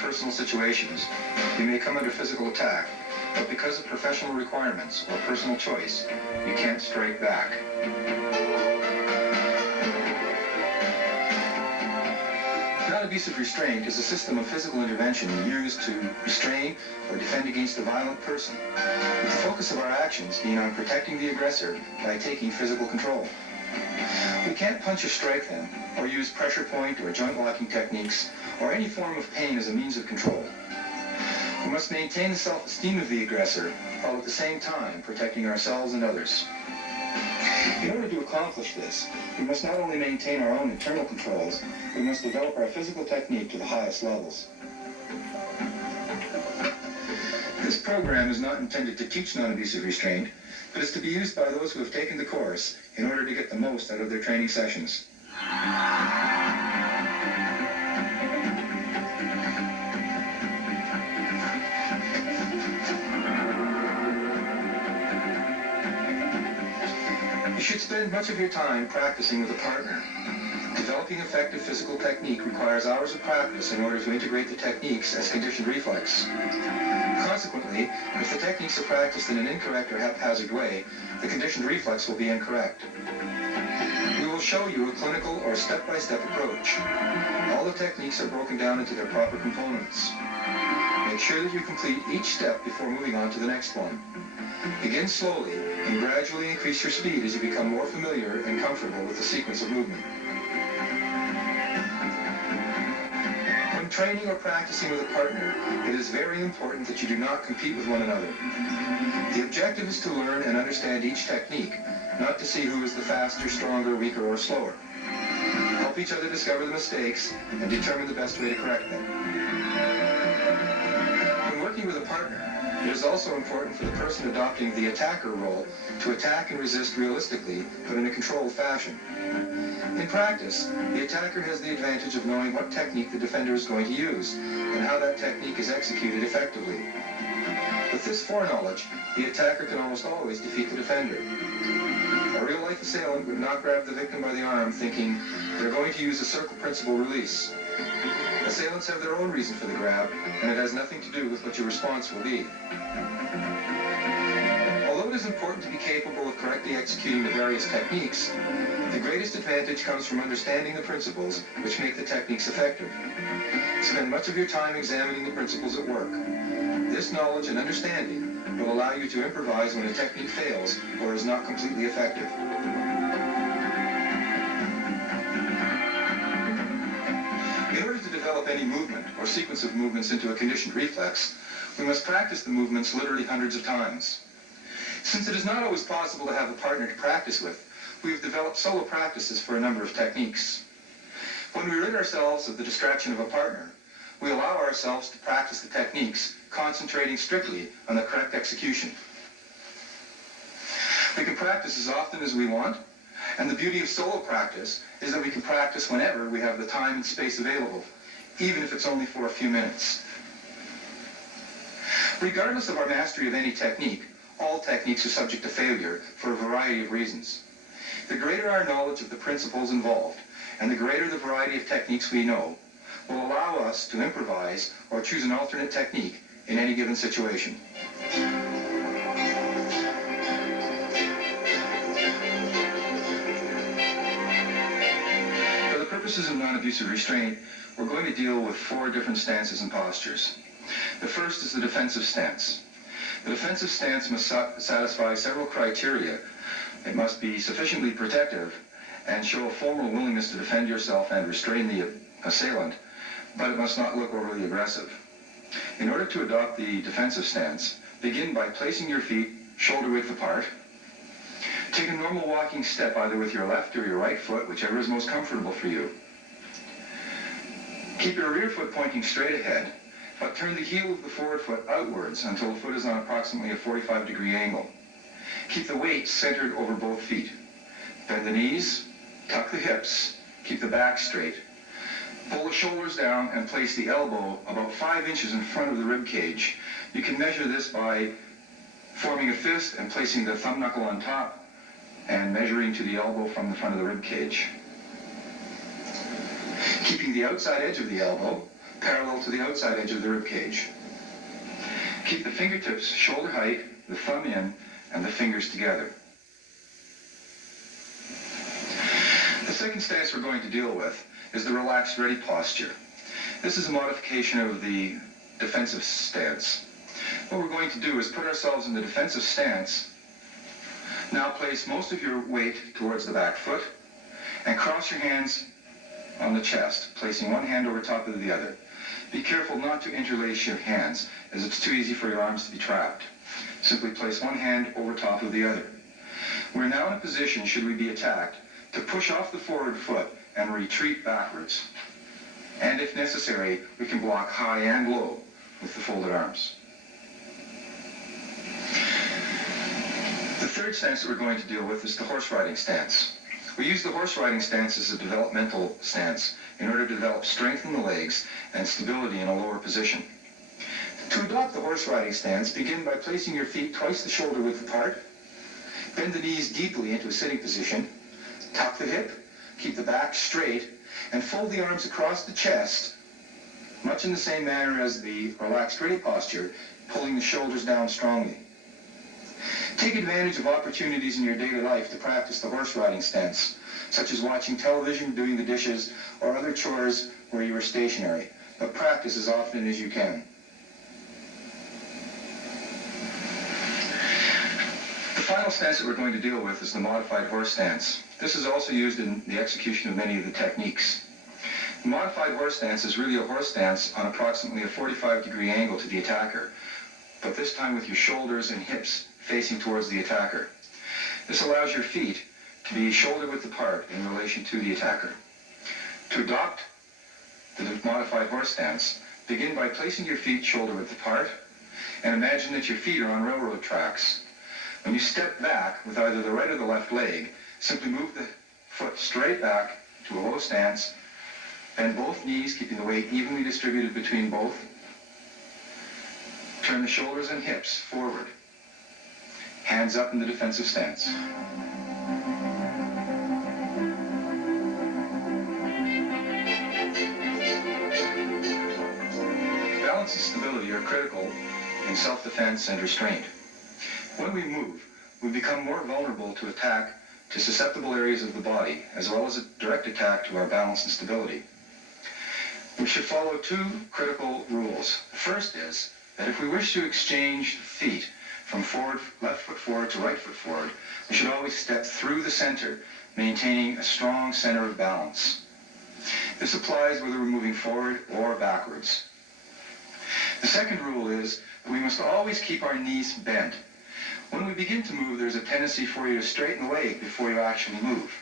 personal situations, you may come under physical attack, but because of professional requirements or personal choice, you can't strike back. Non-abusive restraint is a system of physical intervention used to restrain or defend against a violent person, with the focus of our actions being on protecting the aggressor by taking physical control. We can't punch or strike them, or use pressure point or joint locking techniques, or any form of pain as a means of control. We must maintain the self-esteem of the aggressor, while at the same time protecting ourselves and others. In order to accomplish this, we must not only maintain our own internal controls, we must develop our physical technique to the highest levels. This program is not intended to teach non-abusive restraint, but is to be used by those who have taken the course in order to get the most out of their training sessions. You should spend much of your time practicing with a partner. Developing effective physical technique requires hours of practice in order to integrate the techniques as conditioned reflex. Consequently, if the techniques are practiced in an incorrect or haphazard way, the conditioned reflex will be incorrect. We will show you a clinical or step-by-step approach. All the techniques are broken down into their proper components. Make sure that you complete each step before moving on to the next one. Begin slowly and gradually increase your speed as you become more familiar and comfortable with the sequence of movement. When training or practicing with a partner, it is very important that you do not compete with one another. The objective is to learn and understand each technique, not to see who is the faster, stronger, weaker, or slower. Help each other discover the mistakes and determine the best way to correct them. When working with a partner, it is also important for the person adopting the attacker role to attack and resist realistically, but in a controlled fashion. In practice, the attacker has the advantage of knowing what technique the defender is going to use and how that technique is executed effectively. With this foreknowledge, the attacker can almost always defeat the defender. A real-life assailant would not grab the victim by the arm thinking they're going to use a circle principle release. Assailants have their own reason for the grab, and it has nothing to do with what your response will be. Although it is important to be capable of correctly executing the various techniques, the greatest advantage comes from understanding the principles which make the techniques effective. Spend much of your time examining the principles at work. This knowledge and understanding will allow you to improvise when a technique fails or is not completely effective. In order to develop any movement or sequence of movements into a conditioned reflex, we must practice the movements literally hundreds of times. Since it is not always possible to have a partner to practice with, we have developed solo practices for a number of techniques. When we rid ourselves of the distraction of a partner, we allow ourselves to practice the techniques, concentrating strictly on the correct execution. We can practice as often as we want, and the beauty of solo practice is that we can practice whenever we have the time and space available, even if it's only for a few minutes. Regardless of our mastery of any technique, all techniques are subject to failure for a variety of reasons. The greater our knowledge of the principles involved, and the greater the variety of techniques we know, will allow us to improvise or choose an alternate technique in any given situation. For the purposes of non-abusive restraint, we're going to deal with 4 different stances and postures. The first is the defensive stance. The defensive stance must satisfy several criteria. It must be sufficiently protective and show a formal willingness to defend yourself and restrain the assailant, but it must not look overly aggressive. In order to adopt the defensive stance, begin by placing your feet shoulder width apart. Take a normal walking step either with your left or your right foot, whichever is most comfortable for you. Keep your rear foot pointing straight ahead, but turn the heel of the forward foot outwards until the foot is on approximately a 45-degree angle. Keep the weight centered over both feet. Bend the knees, tuck the hips, keep the back straight. Pull the shoulders down and place the elbow about 5 inches in front of the rib cage. You can measure this by forming a fist and placing the thumb knuckle on top and measuring to the elbow from the front of the rib cage. Keeping the outside edge of the elbow, parallel to the outside edge of the rib cage. Keep the fingertips shoulder height, the thumb in, and the fingers together. The second stance we're going to deal with is the relaxed ready posture. This is a modification of the defensive stance. What we're going to do is put ourselves in the defensive stance. Now place most of your weight towards the back foot and cross your hands on the chest, placing one hand over top of the other. Be careful not to interlace your hands, as it's too easy for your arms to be trapped. Simply place one hand over top of the other. We're now in a position, should we be attacked, to push off the forward foot and retreat backwards. And if necessary, we can block high and low with the folded arms. The third stance that we're going to deal with is the horse riding stance. We use the horse riding stance as a developmental stance in order to develop strength in the legs and stability in a lower position. To adopt the horse riding stance, begin by placing your feet twice the shoulder width apart, bend the knees deeply into a sitting position, tuck the hip, keep the back straight, and fold the arms across the chest, much in the same manner as the relaxed ready posture, pulling the shoulders down strongly. Take advantage of opportunities in your daily life to practice the horse riding stance, such as watching television, doing the dishes, or other chores where you are stationary, but practice as often as you can. The final stance that we're going to deal with is the modified horse stance. This is also used in the execution of many of the techniques. The modified horse stance is really a horse stance on approximately a 45-degree angle to the attacker, but this time with your shoulders and hips facing towards the attacker. This allows your feet to be shoulder width apart in relation to the attacker. To adopt the modified horse stance, begin by placing your feet shoulder width apart and imagine that your feet are on railroad tracks. When you step back with either the right or the left leg, simply move the foot straight back to a low stance, bend both knees, keeping the weight evenly distributed between both. Turn the shoulders and hips forward. Hands up in the defensive stance. Balance and stability are critical in self-defense and restraint. When we move, we become more vulnerable to attack to susceptible areas of the body, as well as a direct attack to our balance and stability. We should follow two critical rules. The first is that if we wish to exchange feet from left foot forward to right foot forward, we should always step through the center, maintaining a strong center of balance. This applies whether we're moving forward or backwards. The second rule is that we must always keep our knees bent. When we begin to move, there's a tendency for you to straighten the leg before you actually move.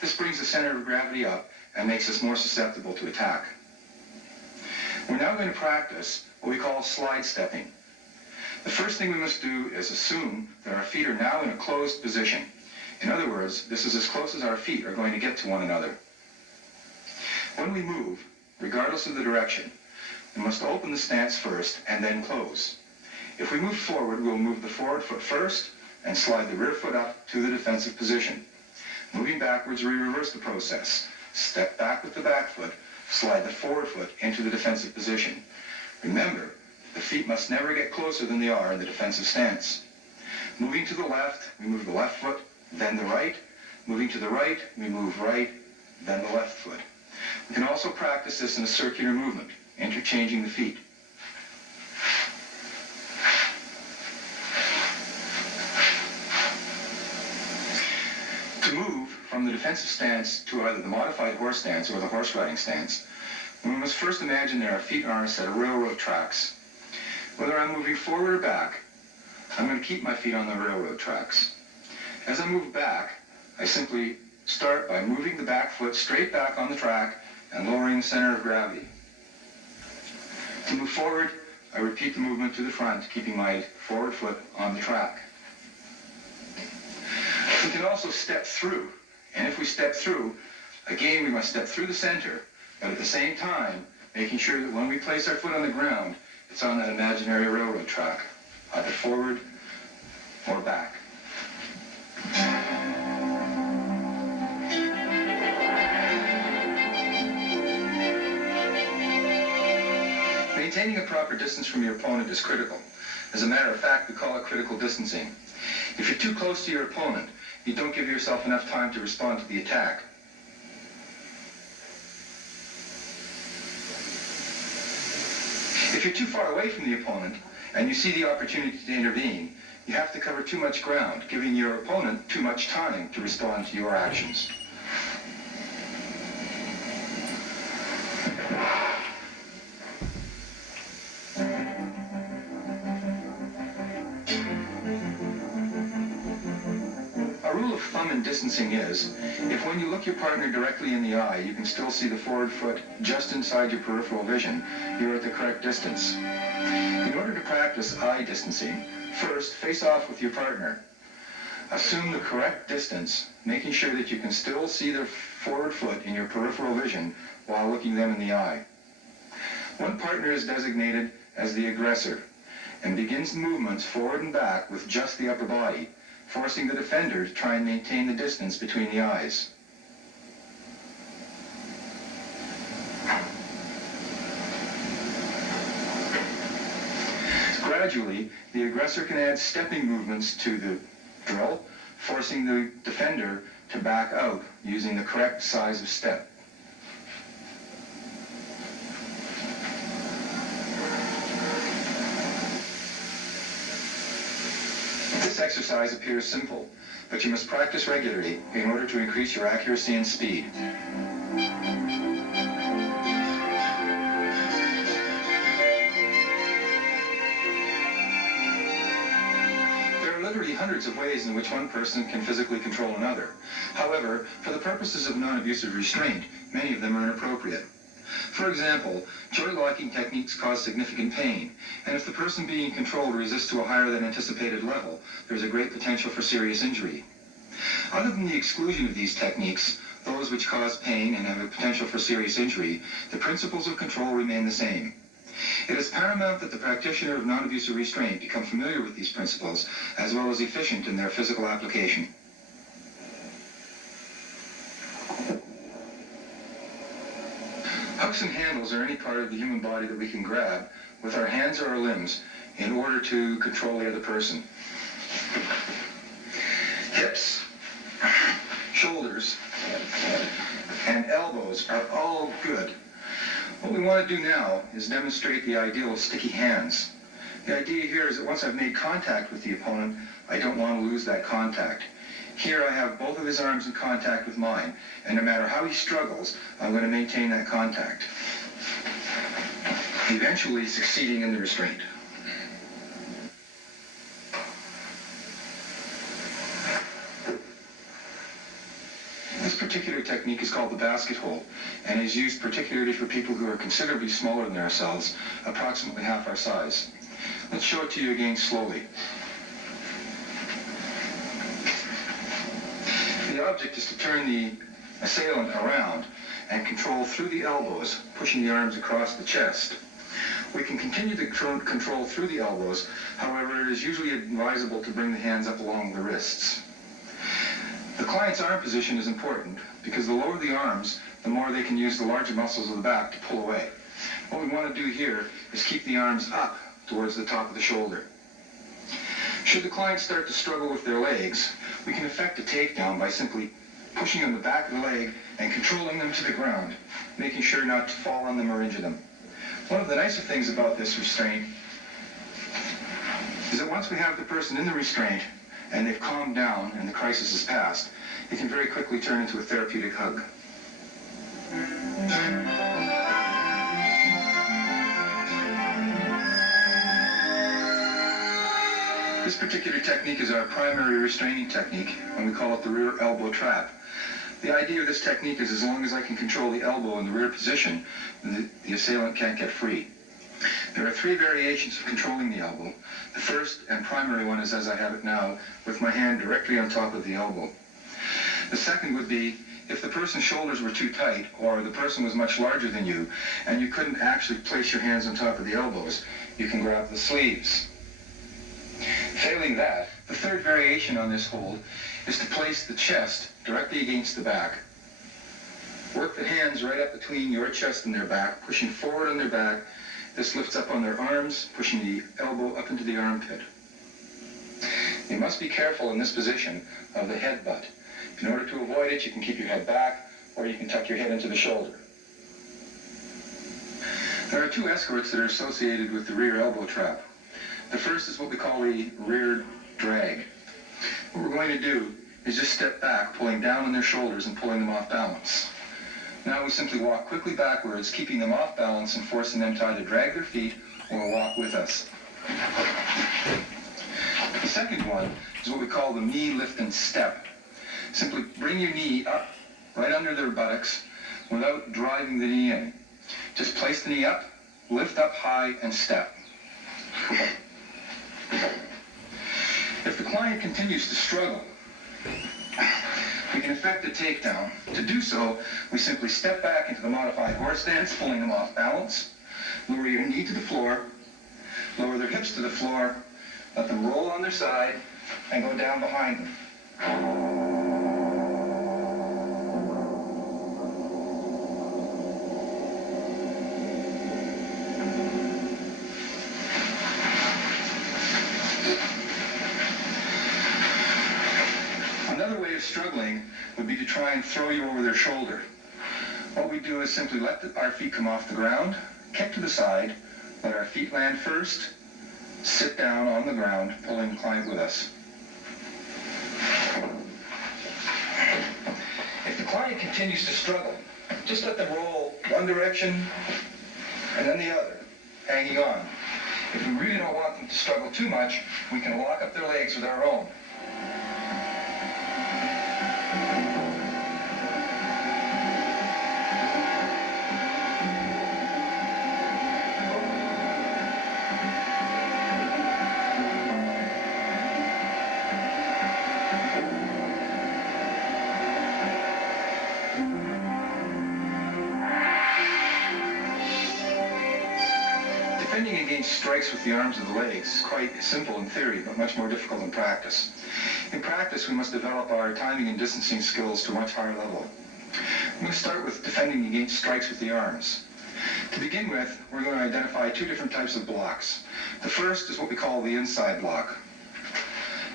This brings the center of gravity up and makes us more susceptible to attack. We're now going to practice what we call slide stepping. The first thing we must do is assume that our feet are now in a closed position. In other words, this is as close as our feet are going to get to one another. When we move, regardless of the direction, we must open the stance first and then close. If we move forward, we'll move the forward foot first and slide the rear foot up to the defensive position. Moving backwards, we reverse the process. Step back with the back foot, slide the forward foot into the defensive position. Remember, the feet must never get closer than they are in the defensive stance. Moving to the left, we move the left foot, then the right. Moving to the right, we move right, then the left foot. We can also practice this in a circular movement, interchanging the feet. To move from the defensive stance to either the modified horse stance or the horse riding stance, we must first imagine that our feet are on a set of railroad tracks. Whether I'm moving forward or back, I'm going to keep my feet on the railroad tracks. As I move back, I simply start by moving the back foot straight back on the track and lowering the center of gravity. To move forward, I repeat the movement to the front, keeping my forward foot on the track. We can also step through, and if we step through, again we must step through the center, but at the same time, making sure that when we place our foot on the ground, it's on that imaginary railroad track, either forward or back. Maintaining a proper distance from your opponent is critical. As a matter of fact, we call it critical distancing. If you're too close to your opponent, you don't give yourself enough time to respond to the attack. If you're too far away from the opponent and you see the opportunity to intervene, you have to cover too much ground, giving your opponent too much time to respond to your actions. A rule of thumb in distancing is, if when you look your partner directly in the eye, you can still see the forward foot just inside your peripheral vision, you're at the correct distance. In order to practice eye distancing, first face off with your partner. Assume the correct distance, making sure that you can still see their forward foot in your peripheral vision while looking them in the eye. One partner is designated as the aggressor and begins the movements forward and back with just the upper body, forcing the defender to try and maintain the distance between the eyes. Gradually, the aggressor can add stepping movements to the drill, forcing the defender to back out using the correct size of step. This exercise appears simple, but you must practice regularly in order to increase your accuracy and speed. Literally hundreds of ways in which one person can physically control another. However, for the purposes of non-abusive restraint, many of them are inappropriate. For example, joy-locking techniques cause significant pain, and if the person being controlled resists to a higher than anticipated level, there is a great potential for serious injury. Other than the exclusion of these techniques, those which cause pain and have a potential for serious injury, the principles of control remain the same. It is paramount that the practitioner of non-abusive restraint become familiar with these principles, as well as efficient in their physical application. Hooks and handles are any part of the human body that we can grab with our hands or our limbs in order to control the other person. Hips, shoulders, and elbows are all good. What we want to do now is demonstrate the ideal of sticky hands. The idea here is that once I've made contact with the opponent, I don't want to lose that contact. Here I have both of his arms in contact with mine, and no matter how he struggles, I'm going to maintain that contact, eventually succeeding in the restraint. This particular technique is called the basket hold, and is used particularly for people who are considerably smaller than ourselves, approximately half our size. Let's show it to you again slowly. The object is to turn the assailant around and control through the elbows, pushing the arms across the chest. We can continue to control through the elbows, however, it is usually advisable to bring the hands up along the wrists. The client's arm position is important because the lower the arms, the more they can use the larger muscles of the back to pull away. What we want to do here is keep the arms up towards the top of the shoulder. Should the client start to struggle with their legs, we can effect a takedown by simply pushing on the back of the leg and controlling them to the ground, making sure not to fall on them or injure them. One of the nicer things about this restraint is that once we have the person in the restraint and they've calmed down and the crisis has passed, it can very quickly turn into a therapeutic hug. This particular technique is our primary restraining technique, and we call it the rear elbow trap. The idea of this technique is as long as I can control the elbow in the rear position, the assailant can't get free. There are three variations of controlling the elbow. The first and primary one is as I have it now, with my hand directly on top of the elbow. The second would be if the person's shoulders were too tight, or the person was much larger than you, and you couldn't actually place your hands on top of the elbows, you can grab the sleeves. Failing that, the third variation on this hold is to place the chest directly against the back. Work the hands right up between your chest and their back, pushing forward on their back This lifts up on their arms, pushing the elbow up into the armpit. You must be careful in this position of the head butt. In order to avoid it, you can keep your head back, or you can tuck your head into the shoulder. There are two escorts that are associated with the rear elbow trap. The first is what we call the rear drag. What we're going to do is just step back, pulling down on their shoulders and pulling them off balance. Now we simply walk quickly backwards, keeping them off balance and forcing them to either drag their feet or walk with us. The second one is what we call the knee lift and step. Simply bring your knee up right under their buttocks without driving the knee in. Just place the knee up, lift up high, and step. If the client continues to struggle, we can effect a takedown. To do so, we simply step back into the modified horse stance, pulling them off balance. Lower your knee to the floor, lower their hips to the floor, let them roll on their side, and go down behind them. Another way of struggling would be to try and throw you over their shoulder. What we do is simply let our feet come off the ground, kick to the side, let our feet land first, sit down on the ground, pulling the client with us. If the client continues to struggle, just let them roll one direction and then the other, hanging on. If we really don't want them to struggle too much, we can lock up their legs with our own. Defending against strikes with the arms or the legs is quite simple in theory, but much more difficult in practice. In practice, we must develop our timing and distancing skills to a much higher level. I'm going to start with defending against strikes with the arms. To begin with, we're going to identify two different types of blocks. The first is what we call the inside block.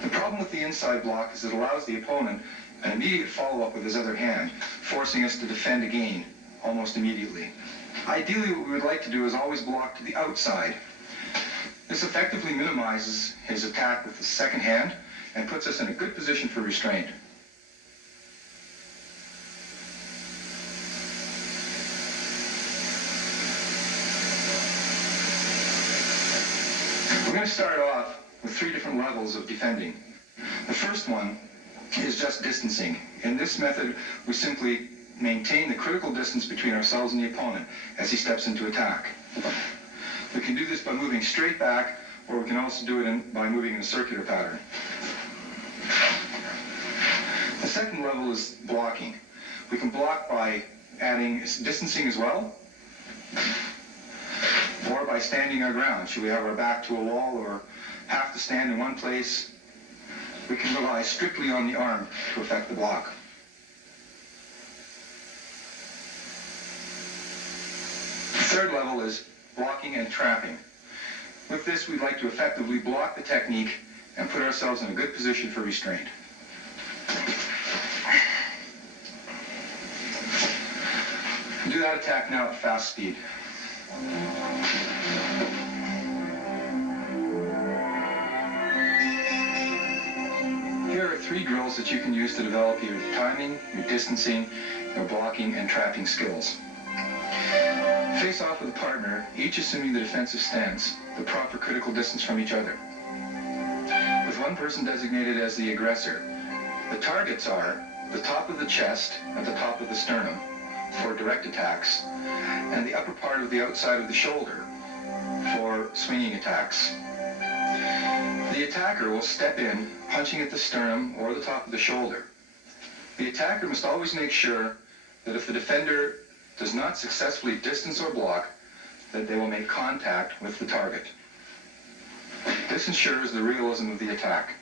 The problem with the inside block is it allows the opponent an immediate follow-up with his other hand, forcing us to defend again almost immediately. Ideally, what we would like to do is always block to the outside. This effectively minimizes his attack with the second hand and puts us in a good position for restraint. We're going to start off with three different levels of defending. The first one is just distancing. In this method, we simply maintain the critical distance between ourselves and the opponent as he steps into attack. We can do this by moving straight back, or we can also do it by moving in a circular pattern. The second level is blocking. We can block by adding distancing as well, or by standing our ground. Should we have our back to a wall or have to stand in one place, we can rely strictly on the arm to effect the block. The third level is blocking and trapping. With this, we'd like to effectively block the technique and put ourselves in a good position for restraint. Do that attack now at fast speed. Here are three drills that you can use to develop your timing, your distancing, your blocking and trapping skills. Face off with a partner, each assuming the defensive stance, the proper critical distance from each other, with one person designated as the aggressor. The targets are the top of the chest at the top of the sternum for direct attacks, and the upper part of the outside of the shoulder for swinging attacks. The attacker will step in, punching at the sternum or the top of the shoulder. The attacker must always make sure that if the defender does not successfully distance or block, that they will make contact with the target. This ensures the realism of the attack.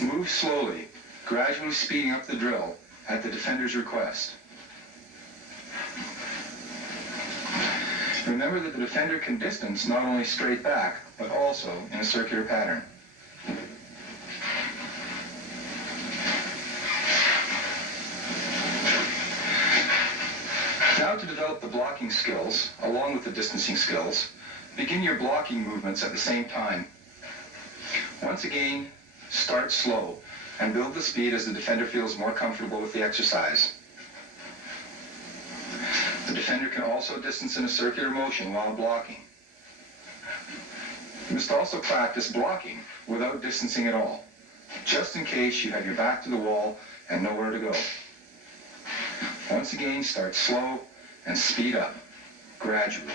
Move slowly, gradually speeding up the drill at the defender's request. Remember that the defender can distance not only straight back, but also in a circular pattern. Now to develop the blocking skills, along with the distancing skills, begin your blocking movements at the same time. Once again, start slow and build the speed as the defender feels more comfortable with the exercise. The defender can also distance in a circular motion while blocking. You must also practice blocking without distancing at all, just in case you have your back to the wall and nowhere to go. Once again, start slow and speed up, gradually.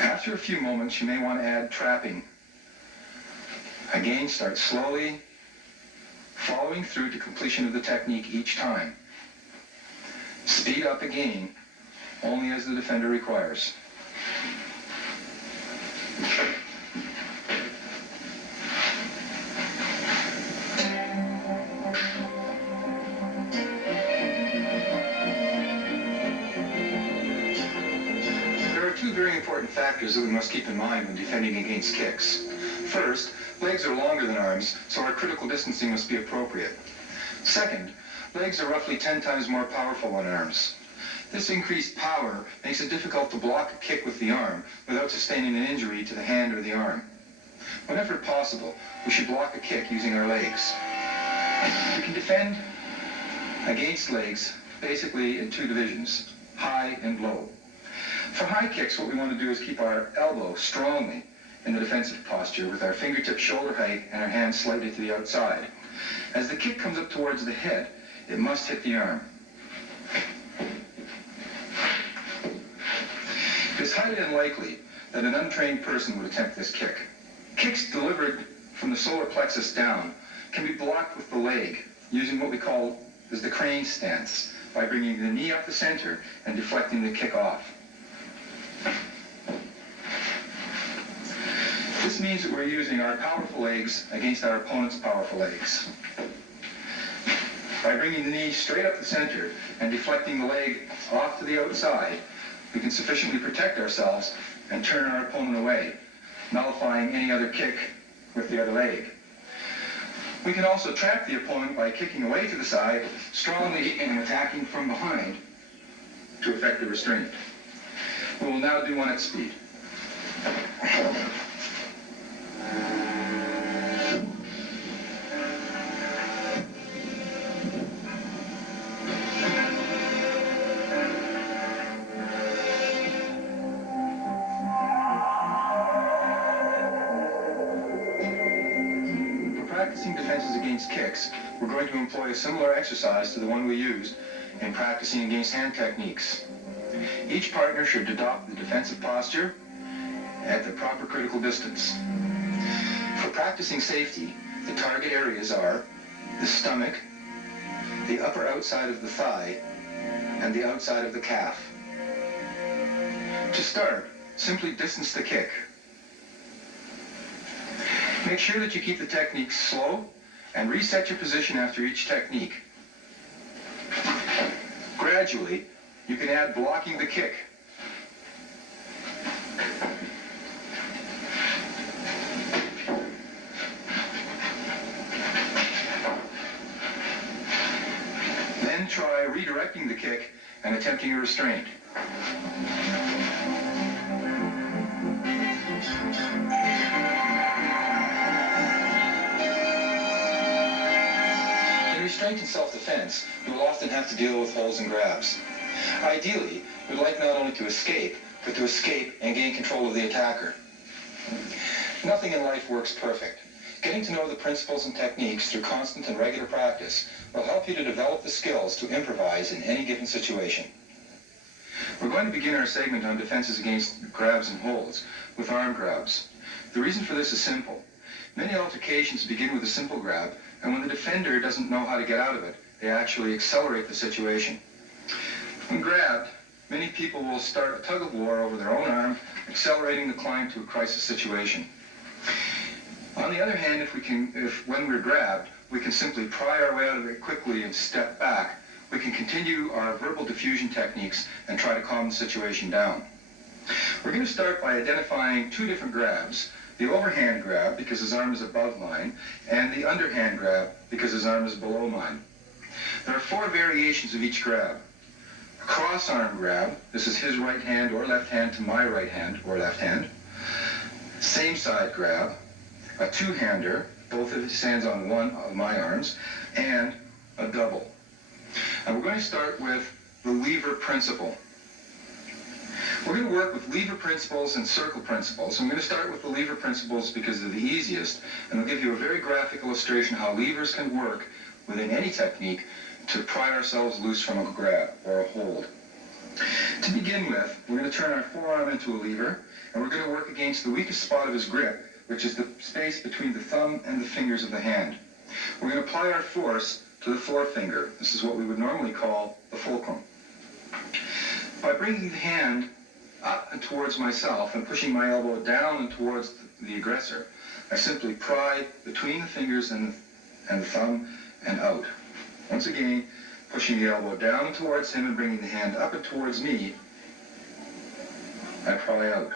After a few moments, you may want to add trapping. Again, start slowly, following through to completion of the technique each time. Speed up again, only as the defender requires. There are two very important factors that we must keep in mind when defending against kicks. First, legs are longer than arms, so our critical distancing must be appropriate. Second, legs are roughly 10 times more powerful than arms. This increased power makes it difficult to block a kick with the arm without sustaining an injury to the hand or the arm. Whenever possible, we should block a kick using our legs. We can defend against legs basically in two divisions, high and low. For high kicks, what we want to do is keep our elbow strongly in the defensive posture with our fingertip shoulder height and our hands slightly to the outside. As the kick comes up towards the head, it must hit the arm. It is highly unlikely that an untrained person would attempt this kick. Kicks delivered from the solar plexus down can be blocked with the leg using what we call as the crane stance by bringing the knee up the center and deflecting the kick off. This means that we're using our powerful legs against our opponent's powerful legs. By bringing the knee straight up the center and deflecting the leg off to the outside, we can sufficiently protect ourselves and turn our opponent away, nullifying any other kick with the other leg. We can also trap the opponent by kicking away to the side strongly and attacking from behind to effect the restraint. We will now do one at speed. Practicing defenses against kicks, we're going to employ a similar exercise to the one we used in practicing against hand techniques. Each partner should adopt the defensive posture at the proper critical distance. For practicing safety, the target areas are the stomach, the upper outside of the thigh, and the outside of the calf. To start, simply distance the kick. Make sure that you keep the technique slow and reset your position after each technique. Gradually, you can add blocking the kick. Then try redirecting the kick and attempting a restraint. Restraint and self-defense, you will often have to deal with holds and grabs. Ideally, we'd like not only to escape, but to escape and gain control of the attacker. Nothing in life works perfect. Getting to know the principles and techniques through constant and regular practice will help you to develop the skills to improvise in any given situation. We're going to begin our segment on defenses against grabs and holds with arm grabs. The reason for this is simple. Many altercations begin with a simple grab, and when the defender doesn't know how to get out of it, they actually accelerate the situation. When grabbed, many people will start a tug-of-war over their own arm, accelerating the climb to a crisis situation. On the other hand, when we're grabbed, we can simply pry our way out of it quickly and step back we can continue our verbal diffusion techniques and try to calm the situation down. We're going to start by identifying two different grabs: the overhand grab, because his arm is above mine, and the underhand grab, because his arm is below mine. There are four variations of each grab. A cross arm grab, this is his right hand or left hand to my right hand or left hand. Same side grab. A two-hander, both of his hands on one of my arms, and a double. And we're going to start with the lever principle. We're going to work with lever principles and circle principles. I'm going to start with the lever principles because they're the easiest, and I'll give you a very graphic illustration how levers can work within any technique to pry ourselves loose from a grab or a hold. To begin with, we're going to turn our forearm into a lever, and we're going to work against the weakest spot of his grip, which is the space between the thumb and the fingers of the hand. We're going to apply our force to the forefinger. This is what we would normally call the fulcrum. By bringing the hand up and towards myself and pushing my elbow down and towards the aggressor, I simply pry between the fingers and the thumb and out. Once again, pushing the elbow down towards him and bringing the hand up and towards me, I pry out.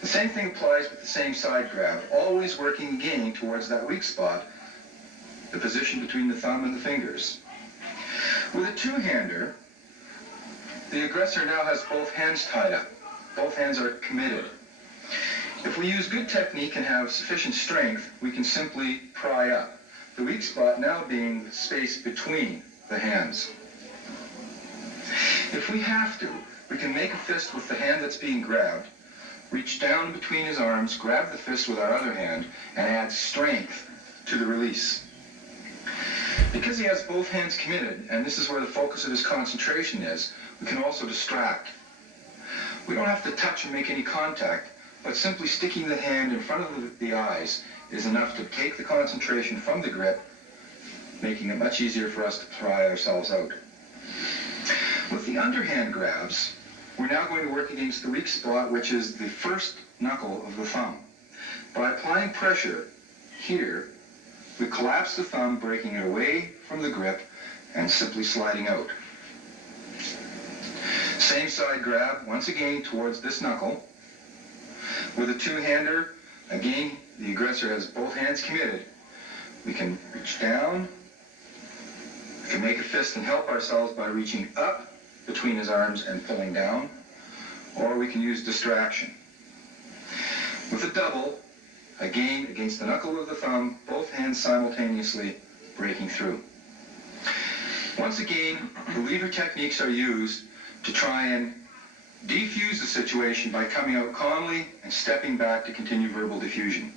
The same thing applies with the same side grab, always working again towards that weak spot, the position between the thumb and the fingers. With a two-hander, the aggressor now has both hands tied up. Both hands are committed. If we use good technique and have sufficient strength, we can simply pry up, the weak spot now being the space between the hands. If we have to, we can make a fist with the hand that's being grabbed, reach down between his arms, grab the fist with our other hand, and add strength to the release. Because he has both hands committed, and this is where the focus of his concentration is, we can also distract. We don't have to touch and make any contact, but simply sticking the hand in front of the eyes is enough to take the concentration from the grip, making it much easier for us to pry ourselves out. With the underhand grabs, we're now going to work against the weak spot, which is the first knuckle of the thumb. By applying pressure here, we collapse the thumb, breaking it away from the grip and simply sliding out. Same side grab, once again towards this knuckle. With a two-hander, again, the aggressor has both hands committed. We can reach down, we can make a fist and help ourselves by reaching up between his arms and pulling down, or we can use distraction. With a double, again against the knuckle of the thumb, both hands simultaneously breaking through. Once again, the lever techniques are used to try and defuse the situation by coming out calmly and stepping back to continue verbal diffusion.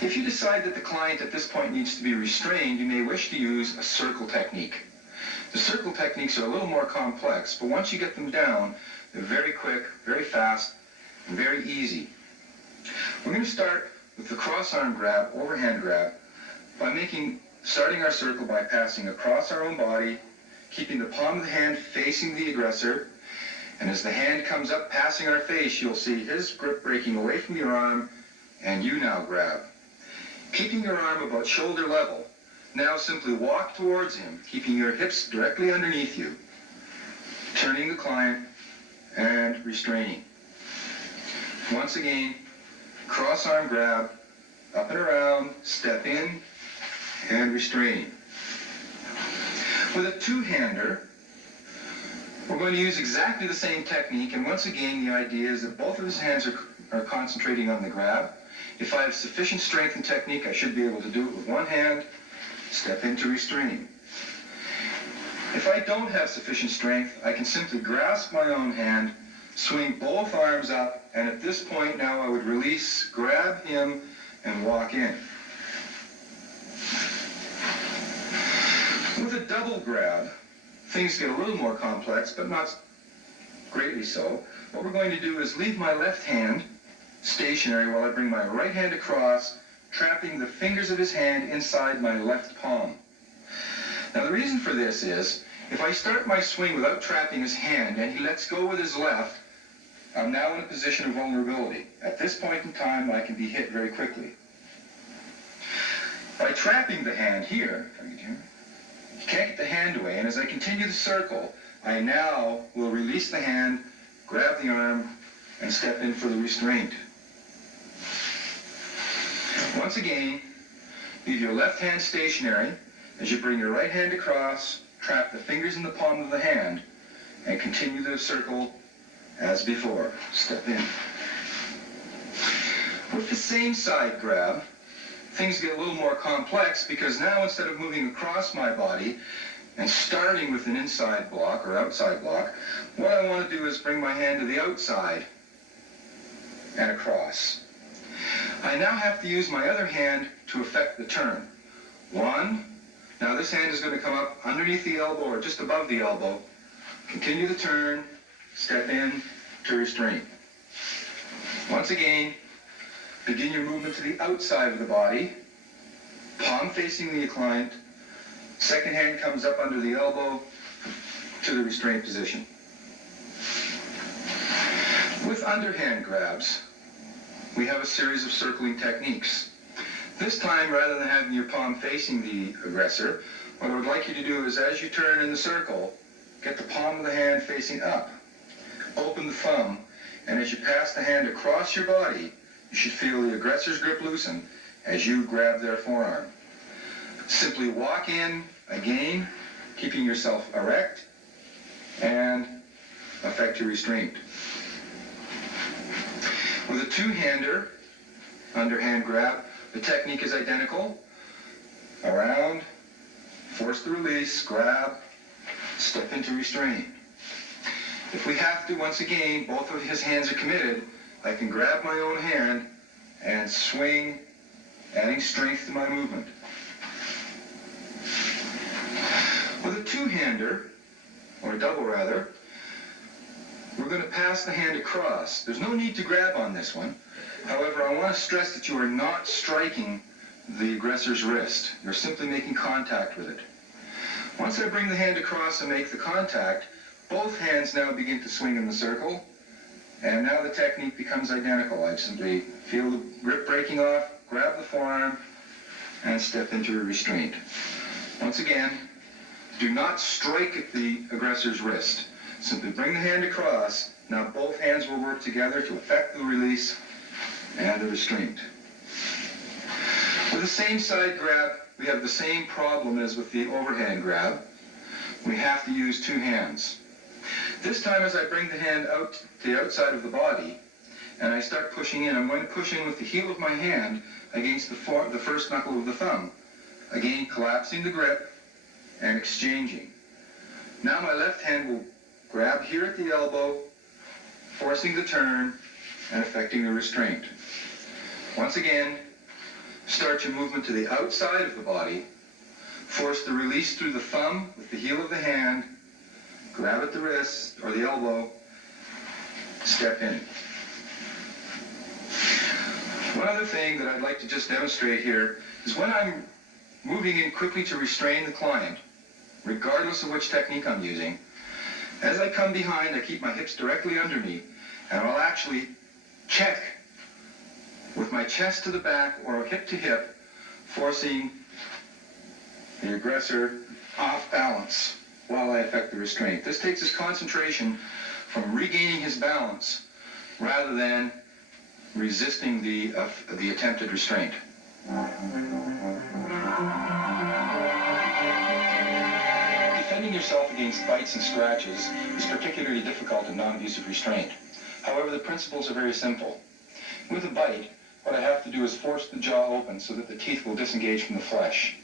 If you decide that the client at this point needs to be restrained, you may wish to use a circle technique. The circle techniques are a little more complex, but once you get them down, they're very quick, very fast, and very easy. We're going to start with the cross-arm grab, overhand grab, by starting our circle by passing across our own body, keeping the palm of the hand facing the aggressor, and as the hand comes up passing our face, you'll see his grip breaking away from your arm, and you now grab. Keeping your arm about shoulder level, now simply walk towards him, keeping your hips directly underneath you, turning the client and restraining. Once again, cross-arm grab, up and around, step in, and restraining. With a two-hander, we're going to use exactly the same technique, and once again, the idea is that both of his hands are concentrating on the grab. If I have sufficient strength and technique, I should be able to do it with one hand, step into restraining. If I don't have sufficient strength, I can simply grasp my own hand, swing both arms up, and at this point now I would release, grab him, and walk in. With a double grab, things get a little more complex, but not greatly so. What we're going to do is leave my left hand stationary while I bring my right hand across, trapping the fingers of his hand inside my left palm. Now the reason for this is, if I start my swing without trapping his hand and he lets go with his left, I'm now in a position of vulnerability. At this point in time, I can be hit very quickly. By trapping the hand here, if I can get here, You can't get the hand away, and as I continue the circle, I now will release the hand, grab the arm, and step in for the restraint. Once again, leave your left hand stationary as you bring your right hand across, trap the fingers in the palm of the hand, and continue the circle as before. Step in. With the same side grab, things get a little more complex because now instead of moving across my body and starting with an inside block or outside block, what I want to do is bring my hand to the outside and across. I now have to use my other hand to effect the turn. One. Now this hand is going to come up underneath the elbow or just above the elbow. Continue the turn, step in to restrain. Once again, begin your movement to the outside of the body, palm facing the client. Second hand comes up under the elbow to the restraint position. With underhand grabs, we have a series of circling techniques. This time, rather than having your palm facing the aggressor, what I would like you to do is, as you turn in the circle, get the palm of the hand facing up. Open the thumb, and as you pass the hand across your body, you should feel the aggressor's grip loosen as you grab their forearm. Simply walk in, again, keeping yourself erect, and effect your restraint. With a two-hander, underhand grab, the technique is identical. Around, force the release, grab, step into restraint. If we have to, once again, both of his hands are committed, I can grab my own hand and swing, adding strength to my movement. With a two-hander, or a double rather, we're going to pass the hand across. There's no need to grab on this one. However, I want to stress that you are not striking the aggressor's wrist. You're simply making contact with it. Once I bring the hand across and make the contact, both hands now begin to swing in the circle, and now the technique becomes identical. I simply feel the grip breaking off, grab the forearm, and step into a restraint. Once again, do not strike at the aggressor's wrist. Simply bring the hand across. Now both hands will work together to effect the release and the restraint. With the same side grab, we have the same problem as with the overhand grab. We have to use two hands. This time, as I bring the hand out to the outside of the body and I start pushing in, I'm going to push in with the heel of my hand against the first knuckle of the thumb. Again, collapsing the grip and exchanging. Now my left hand will grab here at the elbow, forcing the turn and effecting the restraint. Once again, start your movement to the outside of the body, force the release through the thumb with the heel of the hand, grab at the wrist or the elbow, step in. One other thing that I'd like to just demonstrate here is when I'm moving in quickly to restrain the client, regardless of which technique I'm using, as I come behind, I keep my hips directly under me, and I'll actually check with my chest to the back or hip to hip, forcing the aggressor off balance while I effect the restraint. This takes his concentration from regaining his balance rather than resisting the attempted restraint. Defending yourself against bites and scratches is particularly difficult in non-abusive restraint. However, the principles are very simple. With a bite, what I have to do is force the jaw open so that the teeth will disengage from the flesh.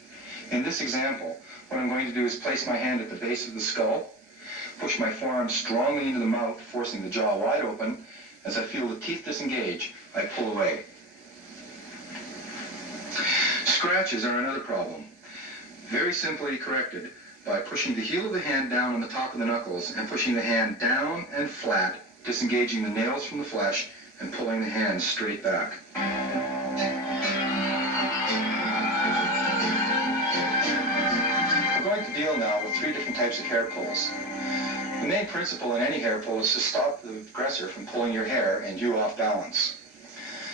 In this example, what I'm going to do is place my hand at the base of the skull, push my forearm strongly into the mouth, forcing the jaw wide open. As I feel the teeth disengage, I pull away. Scratches are another problem. Very simply corrected by pushing the heel of the hand down on the top of the knuckles and pushing the hand down and flat, disengaging the nails from the flesh and pulling the hand straight back. We're going to deal now with three different types of hair pulls. The main principle in any hair pull is to stop the aggressor from pulling your hair and you off balance.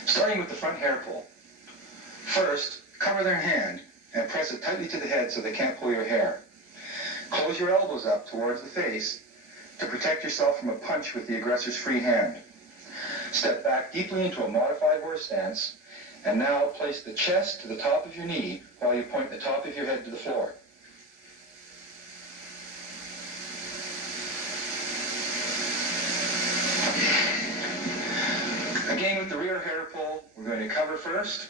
Starting with the front hair pull. First, cover their hand and press it tightly to the head so they can't pull your hair. Close your elbows up towards the face to protect yourself from a punch with the aggressor's free hand. Step back deeply into a modified horse stance, and now place the chest to the top of your knee while you point the top of your head to the floor. Again, with the rear hair pull, we're going to cover first.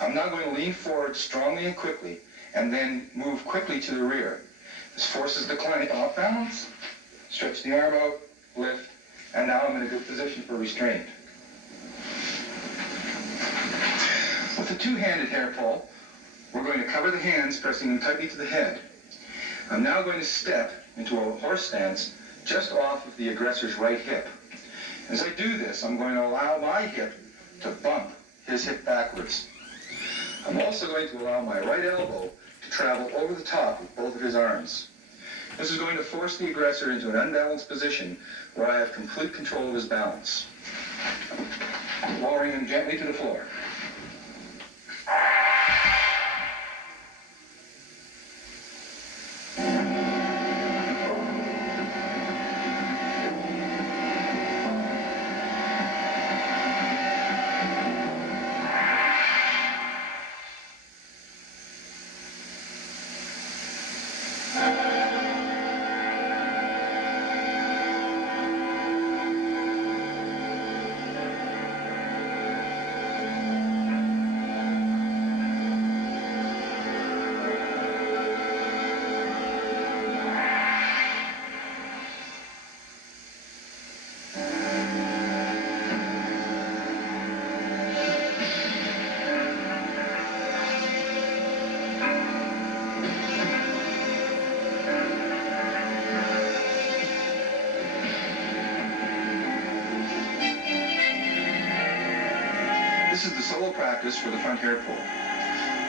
I'm now going to lean forward strongly and quickly, and then move quickly to the rear. This forces the client off balance, stretch the arm out, lift, and now I'm in a good position for restraint. With a two-handed hair pull, we're going to cover the hands, pressing them tightly to the head. I'm now going to step into a horse stance just off of the aggressor's right hip. As I do this, I'm going to allow my hip to bump his hip backwards. I'm also going to allow my right elbow to travel over the top of both of his arms. This is going to force the aggressor into an unbalanced position where I have complete control of his balance. Lowering him gently to the floor. This is the solo practice for the front hair pull.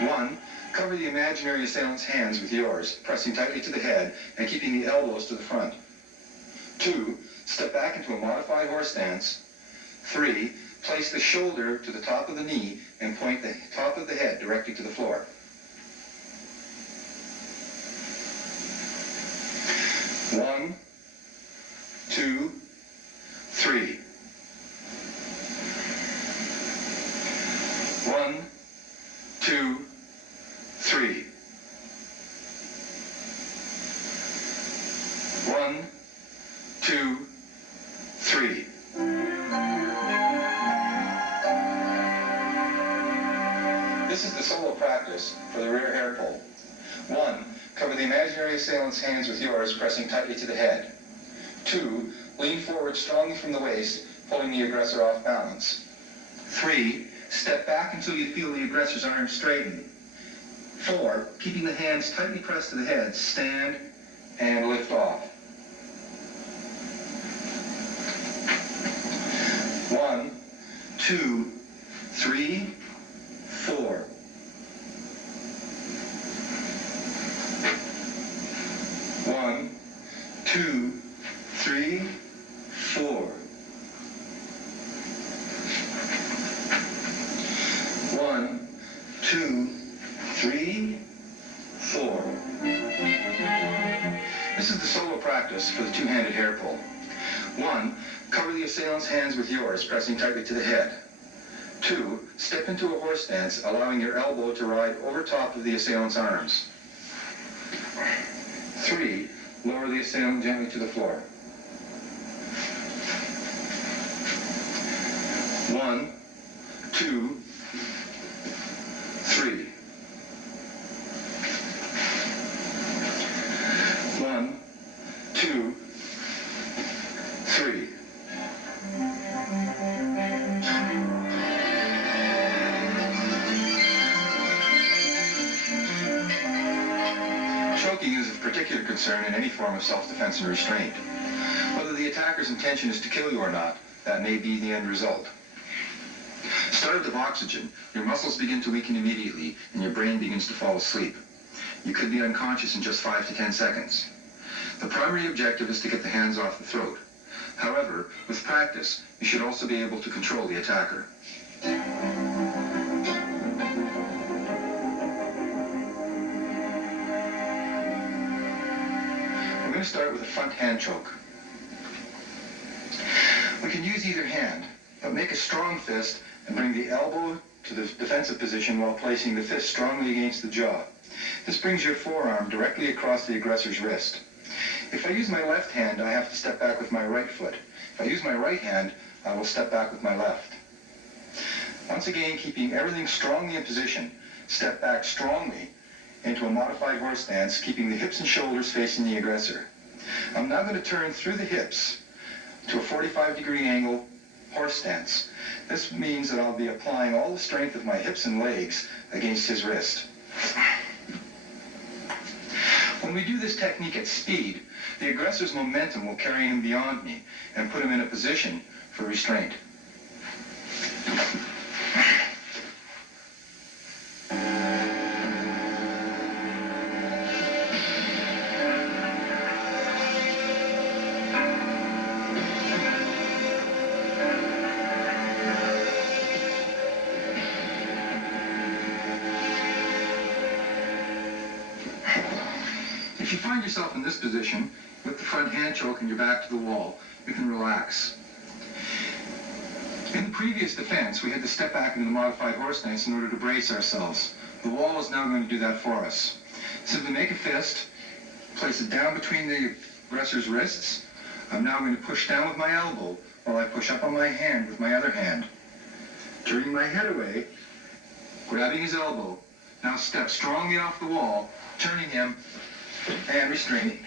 1. Cover the imaginary assailant's hands with yours, pressing tightly to the head and keeping the elbows to the front. 2. Step back into a modified horse stance. 3. Place the shoulder to the top of the knee and point the top of the head directly to the floor. 1, 2, 3. 1, 2, 3. 1, 2, 3. This is the solo practice for the rear hair pull. 1. Cover the imaginary assailant's hands with yours, pressing tightly to the head. 2. Lean forward strongly from the waist, pulling the aggressor off balance. 3. Step back until you feel the aggressor's arms straighten. 4. Keeping the hands tightly pressed to the head, stand and lift off. 1, 2, 3, 4. 1, 2, 3, 4. 1, 2, 3, 4. This is the solo practice for the two-handed hair pull. 1. Cover the assailant's hands with yours, pressing tightly to the head. 2. Step into a horse stance, allowing your elbow to ride over top of the assailant's arms. 3. Lower the assailant gently to the floor. 1, 2, 3. 1, 2, 3. Choking is of particular concern in any form of self-defense and restraint. Whether the attacker's intention is to kill you or not, that may be the end result. Starved of oxygen, your muscles begin to weaken immediately and your brain begins to fall asleep. You could be unconscious in just 5 to 10 seconds. The primary objective is to get the hands off the throat. However, with practice, you should also be able to control the attacker. going to start with a front hand choke. We can use either hand, but make a strong fist and bring the elbow to the defensive position while placing the fist strongly against the jaw. This brings your forearm directly across the aggressor's wrist. If I use my left hand, I have to step back with my right foot. If I use my right hand, I will step back with my left. Once again, keeping everything strongly in position, step back strongly into a modified horse stance, keeping the hips and shoulders facing the aggressor. I'm now going to turn through the hips to a 45-degree angle horse stance. This means that I'll be applying all the strength of my hips and legs against his wrist. When we do this technique at speed, the aggressor's momentum will carry him beyond me and put him in a position for restraint. If you find yourself in this position, with the front hand choke and your back to the wall, you can relax. In the previous defense, we had to step back into the modified horse stance in order to brace ourselves. The wall is now going to do that for us. Simply make a fist, place it down between the aggressor's wrists. I'm now going to push down with my elbow while I push up on my hand with my other hand. Turning my head away, grabbing his elbow, now step strongly off the wall, turning him and restraining.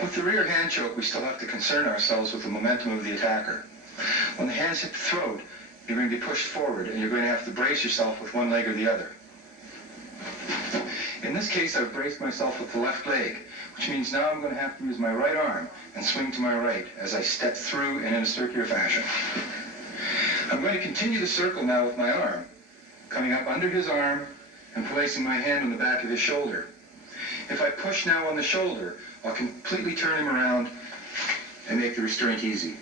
With the rear hand choke, we still have to concern ourselves with the momentum of the attacker. When the hands hit the throat, you're going to be pushed forward, and you're going to have to brace yourself with one leg or the other. In this case, I've braced myself with the left leg, which means now I'm going to have to use my right arm and swing to my right as I step through and in a circular fashion. I'm going to continue the circle now with my arm, coming up under his arm and placing my hand on the back of his shoulder. If I push now on the shoulder, I'll completely turn him around and make the restraint easy.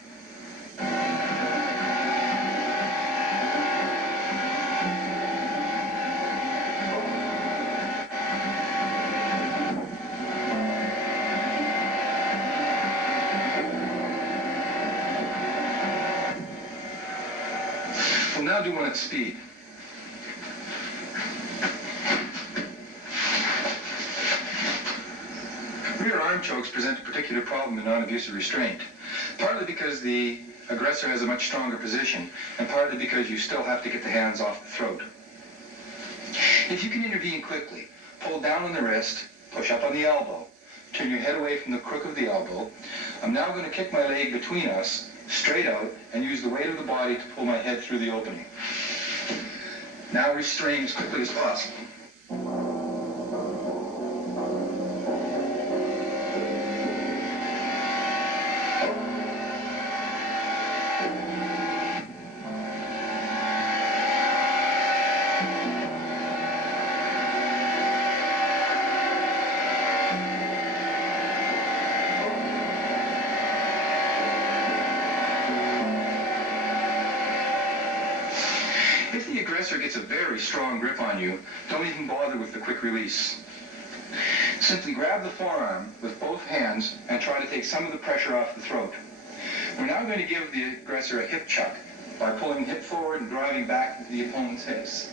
We'll now do one at speed. Rear arm chokes present a particular problem in non-abusive restraint, partly because the aggressor has a much stronger position, and partly because you still have to get the hands off the throat. If you can intervene quickly, pull down on the wrist, push up on the elbow, turn your head away from the crook of the elbow. I'm now going to kick my leg between us, straight out, and use the weight of the body to pull my head through the opening. Now restrain as quickly as possible. If the aggressor gets a very strong grip on you, don't even bother with the quick release. Simply grab the forearm with both hands and try to take some of the pressure off the throat. We're now going to give the aggressor a hip chuck by pulling hip forward and driving back the opponent's hips.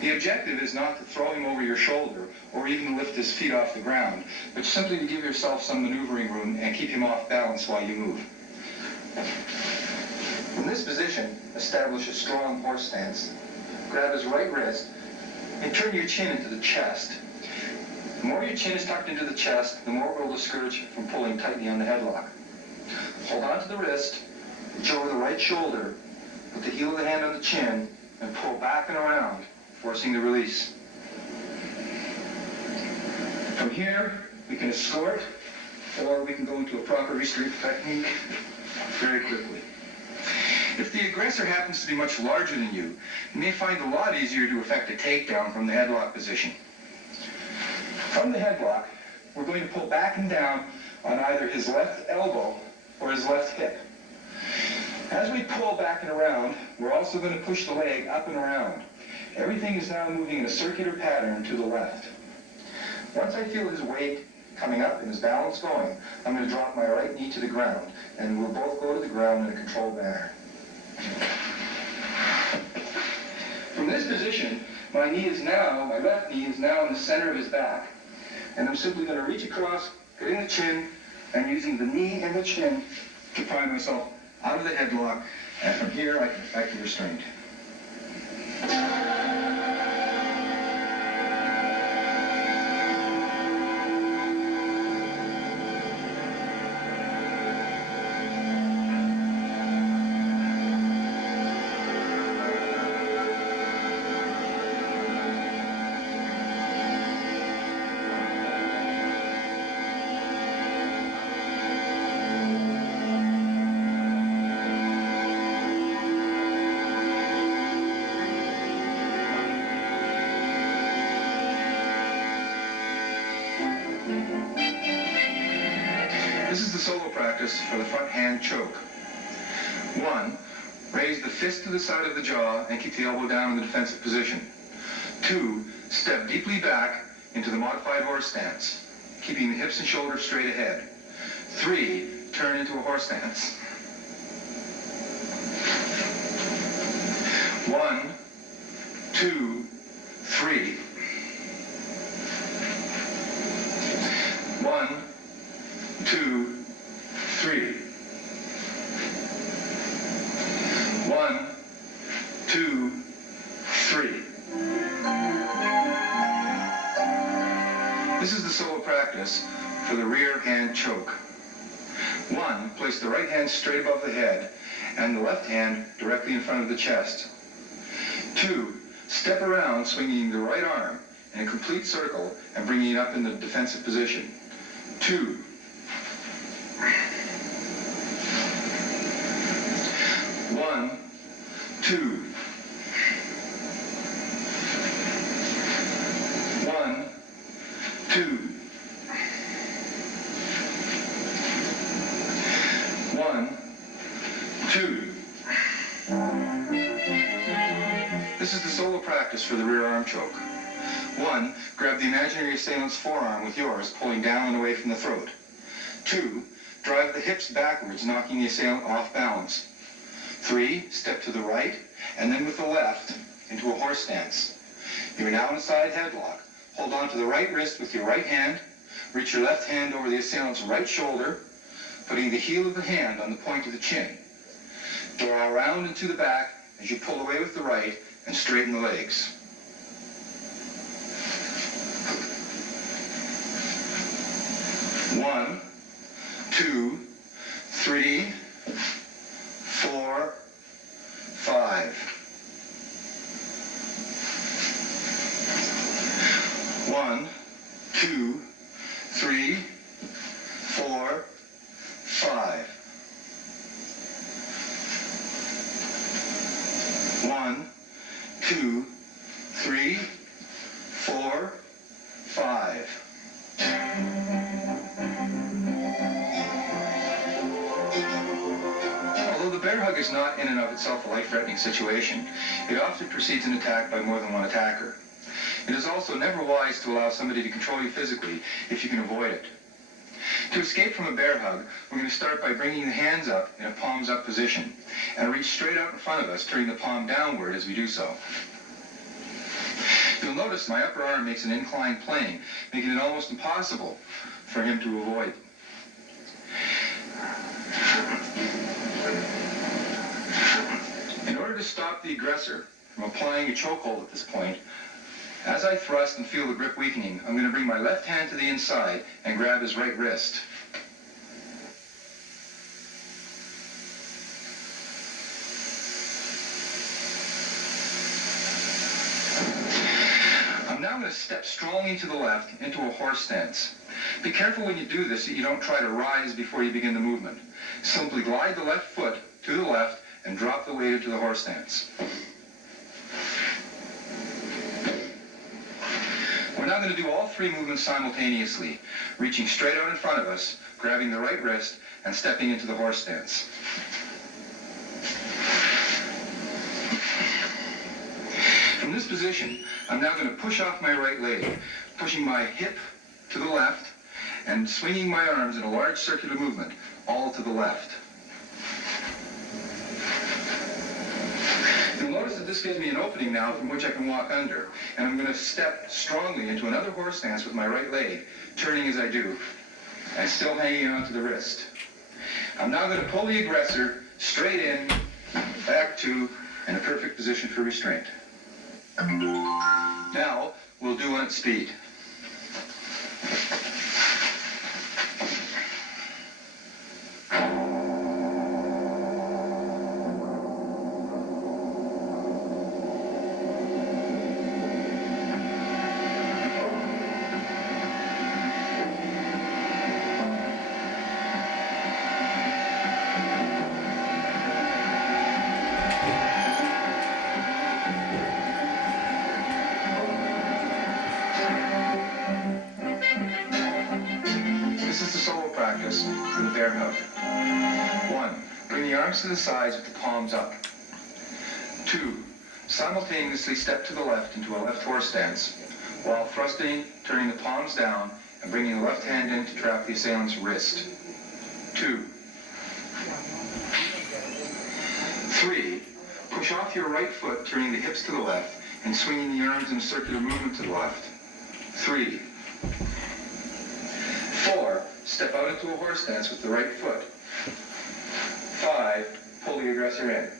The objective is not to throw him over your shoulder or even lift his feet off the ground, but simply to give yourself some maneuvering room and keep him off balance while you move. In this position, establish a strong horse stance. Grab his right wrist and turn your chin into the chest. The more your chin is tucked into the chest, the more it will discourage you from pulling tightly on the headlock. Hold on to the wrist, reach over the right shoulder, put the heel of the hand on the chin, and pull back and around, forcing the release. From here, we can escort or we can go into a proper restraint technique very quickly. If the aggressor happens to be much larger than you may find it a lot easier to effect a takedown from the headlock position. From the headlock, we're going to pull back and down on either his left elbow or his left hip. As we pull back and around, we're also going to push the leg up and around. Everything is now moving in a circular pattern to the left. Once I feel his weight coming up and his balance going, I'm going to drop my right knee to the ground, and we'll both go to the ground in a controlled manner. From this position, my left knee is now in the center of his back, and I'm simply going to reach across, getting the chin, and using the knee and the chin to pry myself out of the headlock, and from here I can effect the restraint. This is the solo practice for the front hand choke. 1. Raise the fist to the side of the jaw and keep the elbow down in the defensive position. 2. Step deeply back into the modified horse stance, keeping the hips and shoulders straight ahead. 3. Turn into a horse stance. 1, 2, 3. 1, 2, 3. 1, 2, 3. This is the solo practice for the rear hand choke. 1. Place the right hand straight above the head and the left hand directly in front of the chest. 2. Step around swinging the right arm in a complete circle and bringing it up in the defensive position. 2. 1, 2. 1, 2. 1, 2. This is the solo practice for the rear arm choke. 1. Grab the imaginary assailant's forearm with yours, pulling down and away from the throat. 2. Drive the hips backwards, knocking the assailant off balance. 3. Step to the right, and then with the left into a horse stance. You are now in a side headlock. Hold on to the right wrist with your right hand. Reach your left hand over the assailant's right shoulder, putting the heel of the hand on the point of the chin. Draw around and to the back as you pull away with the right and straighten the legs. One, 2, 3, 4, 5. 1, 2, 3, 4, 5. 1, 2, 3, 4, 5. Although the bear hug is not in and of itself a life-threatening situation, it often precedes an attack by more than one attacker. It is also never wise to allow somebody to control you physically if you can avoid it. To escape from a bear hug, we're going to start by bringing the hands up in a palms up position and reach straight out in front of us, turning the palm downward as we do so. You'll notice my upper arm makes an inclined plane, making it almost impossible for him to avoid. In order to stop the aggressor from applying a chokehold at this point, as I thrust and feel the grip weakening, I'm going to bring my left hand to the inside and grab his right wrist. I'm now I'm going to step strongly to the left into a horse stance. Be careful when you do this that you don't try to rise before you begin the movement. Simply glide the left foot to the left and drop the weight into the horse stance. We're now going to do all three movements simultaneously, reaching straight out in front of us, grabbing the right wrist, and stepping into the horse stance. From this position, I'm now going to push off my right leg, pushing my hip to the left and swinging my arms in a large circular movement, all to the left. You'll notice that this gives me an opening now from which I can walk under, and I'm going to step strongly into another horse stance with my right leg, turning as I do, and still hanging onto the wrist. I'm now going to pull the aggressor straight in, back to, in a perfect position for restraint. Now, we'll do one at speed. Practice for the bear hug. 1. Bring the arms to the sides with the palms up. 2. Simultaneously step to the left into a left horse stance, while thrusting, turning the palms down, and bringing the left hand in to trap the assailant's wrist. 2. 3. Push off your right foot, turning the hips to the left, and swinging the arms in a circular movement to the left. 3. 4. Step out into a horse stance with the right foot. 5. Pull the aggressor in.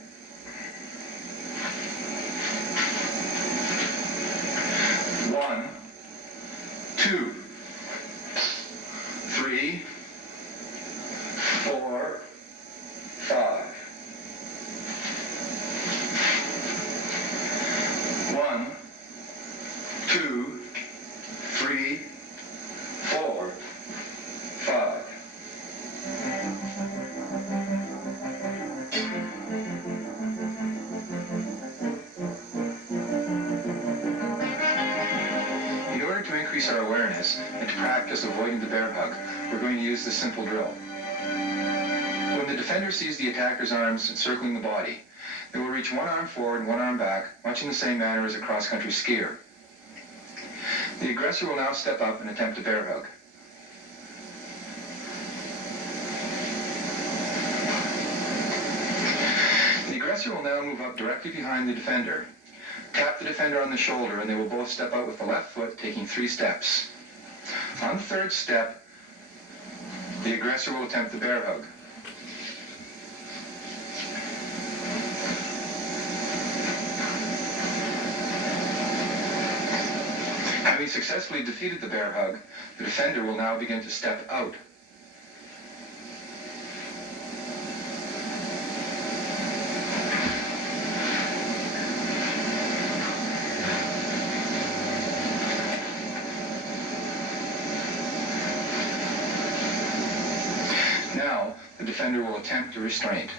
1, 2, 3, 4, 5. 1, 2, 3, 4, 5. In order to increase our awareness and to practice avoiding the bear hug, we're going to use this simple drill. When the defender sees the attacker's arms encircling the body, they will reach one arm forward and one arm back, much in the same manner as a cross-country skier. The aggressor will now step up and attempt a bear hug. The aggressor will now move up directly behind the defender. Tap the defender on the shoulder and they will both step out with the left foot, taking 3 steps. On the 3rd step, the aggressor will attempt the bear hug. Having successfully defeated the bear hug, the defender will now begin to step out. Now, the defender will attempt a restraint.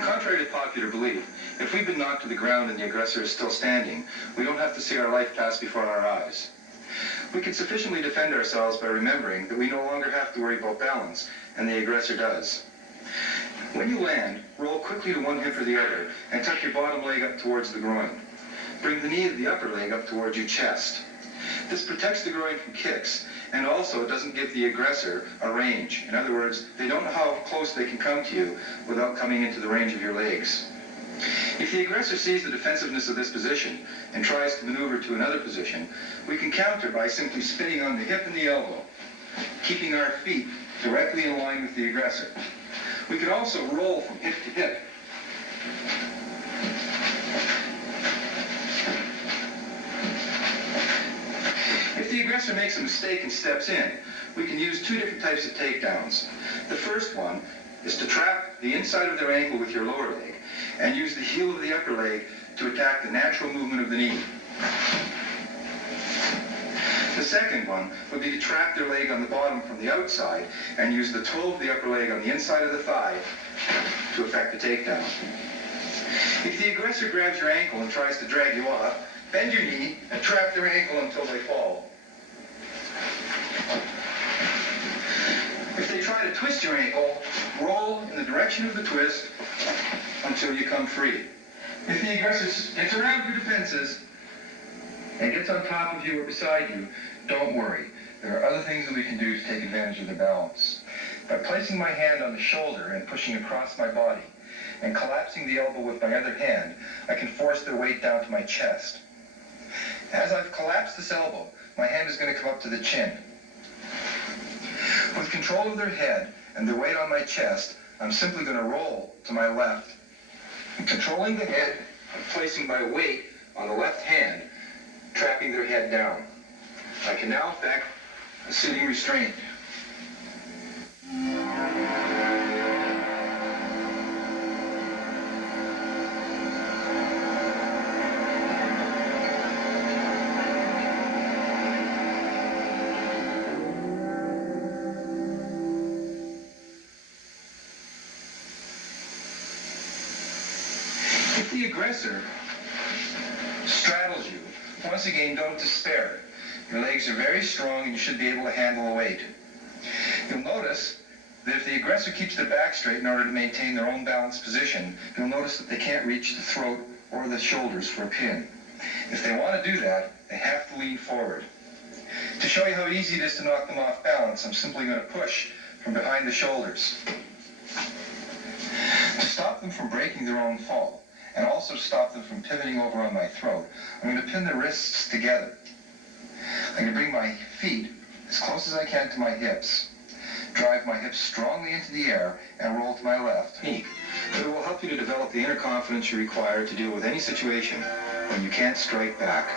Contrary to popular belief, if we've been knocked to the ground and the aggressor is still standing, we don't have to see our life pass before our eyes. We can sufficiently defend ourselves by remembering that we no longer have to worry about balance, and the aggressor does. When you land, roll quickly to one hip or the other, and tuck your bottom leg up towards the groin. Bring the knee of the upper leg up towards your chest. This protects the groin from kicks, and also doesn't give the aggressor a range. In other words, they don't know how close they can come to you without coming into the range of your legs. If the aggressor sees the defensiveness of this position and tries to maneuver to another position, we can counter by simply spinning on the hip and the elbow, keeping our feet directly in line with the aggressor. We can also roll from hip to hip. If the aggressor makes a mistake and steps in, we can use two different types of takedowns. The first one is to trap the inside of their ankle with your lower leg and use the heel of the upper leg to attack the natural movement of the knee. The second one would be to trap their leg on the bottom from the outside and use the toe of the upper leg on the inside of the thigh to effect the takedown. If the aggressor grabs your ankle and tries to drag you off, bend your knee and trap their ankle until they fall. If they try to twist your ankle, roll in the direction of the twist until you come free. If the aggressor gets around your defenses and gets on top of you or beside you, don't worry. There are other things that we can do to take advantage of the balance. By placing my hand on the shoulder and pushing across my body and collapsing the elbow with my other hand, I can force their weight down to my chest. As I've collapsed this elbow, my hand is going to come up to the chin. With control of their head and their weight on my chest, I'm simply going to roll to my left. And controlling the head, I'm placing my weight on the left hand, trapping their head down. I can now effect a sitting restraint. If the aggressor straddles you, once again, don't despair. Your legs are very strong and you should be able to handle the weight. You'll notice that if the aggressor keeps their back straight in order to maintain their own balanced position, you'll notice that they can't reach the throat or the shoulders for a pin. If they want to do that, they have to lean forward. To show you how easy it is to knock them off balance, I'm simply going to push from behind the shoulders. To stop them from breaking their own fall, and also stop them from pivoting over on my throat, I'm going to pin the wrists together. I'm going to bring my feet as close as I can to my hips, drive my hips strongly into the air, and roll to my left. But it will help you to develop the inner confidence you require to deal with any situation when you can't strike back.